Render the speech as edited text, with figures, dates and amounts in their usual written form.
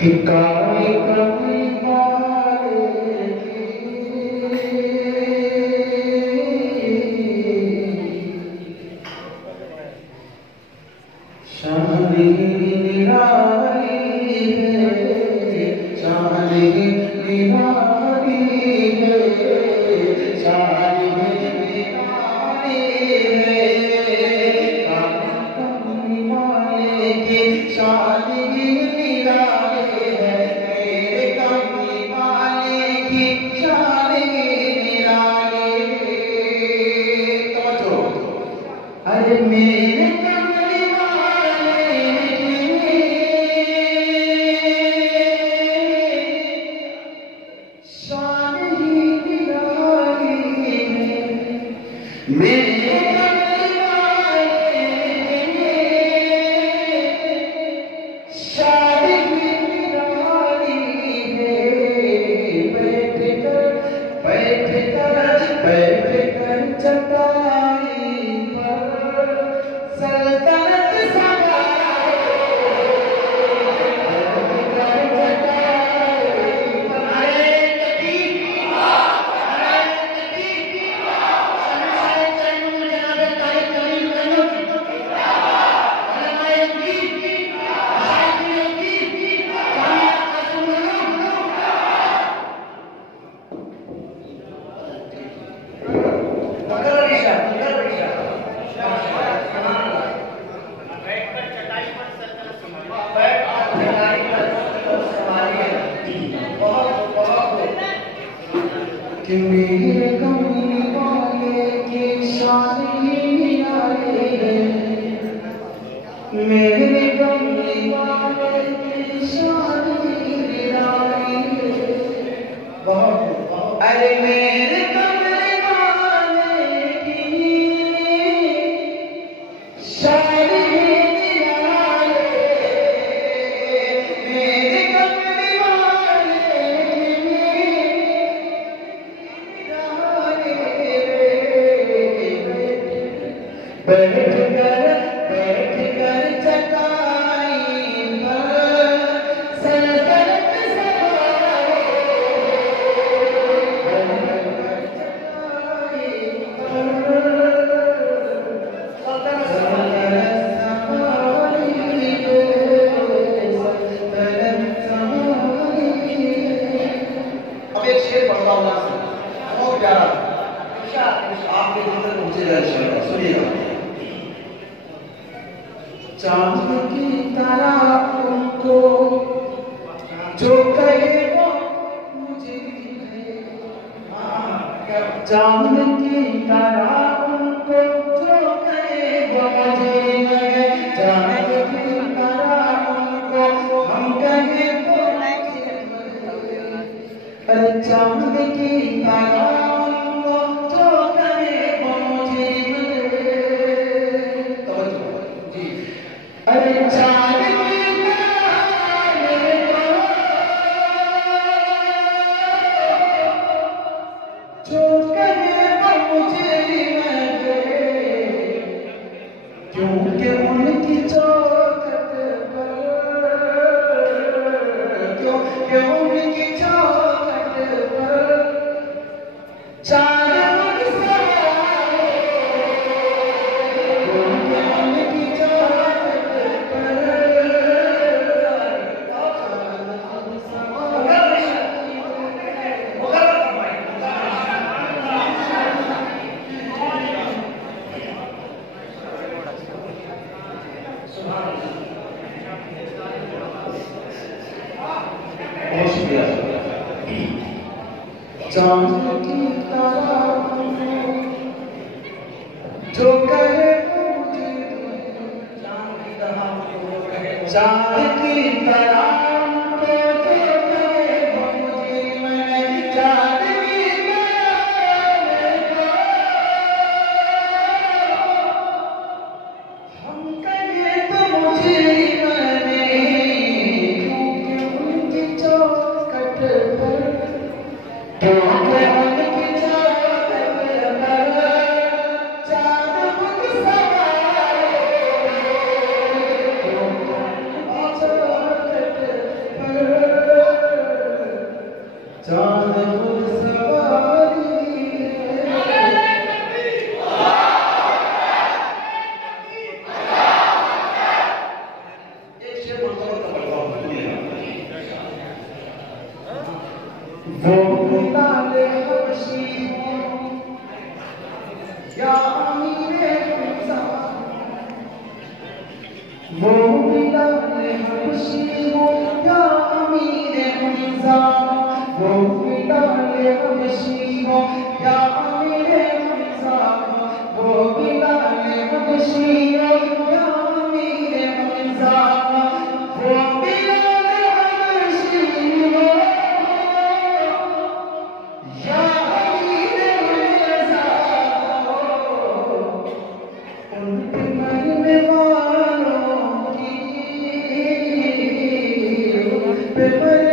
कि काली कमी पाले शादी निराली है, शादी निराली है, शादी निराली है, काली कमी वाले की शादी निराली है, मेरे कमी वाले की शादी निराली है। तो अरे मेरे कि मेरे कमी वाले की शादी निराली है, मेरे कमी वाले की शादी निराली है। अरे मेरे कमी वाले की शादी निराली है, मेरे कमी वाले बैठ कर चटाई पर सल्तनत सवाए, अब एक शेर पढ़ता हूँ ना, बहुत प्यारा, आपके दिल तक पहुंचेगा इंशाअल्लाह। सुनिएगा। चांद की तरह उनको जो कहे वो मुझे है, चांद की तरह उनको जो कहे वो मुझे है, चांद की तरह उनको हम कहे तो अरे चांद की तरह उनको जो कहे वो मुझे अरे चांद की तरह जो कहे वो मुझे क्योंकि उनकी चौखट पर, क्योंकि उनकी चौखट पर चांद चांद की तरह जो कहे मुझे, चांद की तरह चांद की तरह चांद खुद सवारी वो बिलाल हबशी हो या अमीरे हमजा वो बिलाल हबशी हो या अमीरे हमजा वो बिलाल हबशी हो या अमीरे हमजा वो बिलाल हबशी हो या अमीरे हमजा वो बिलाल हबशी हो या अमीरे हमजा उनके मरने वालों की पे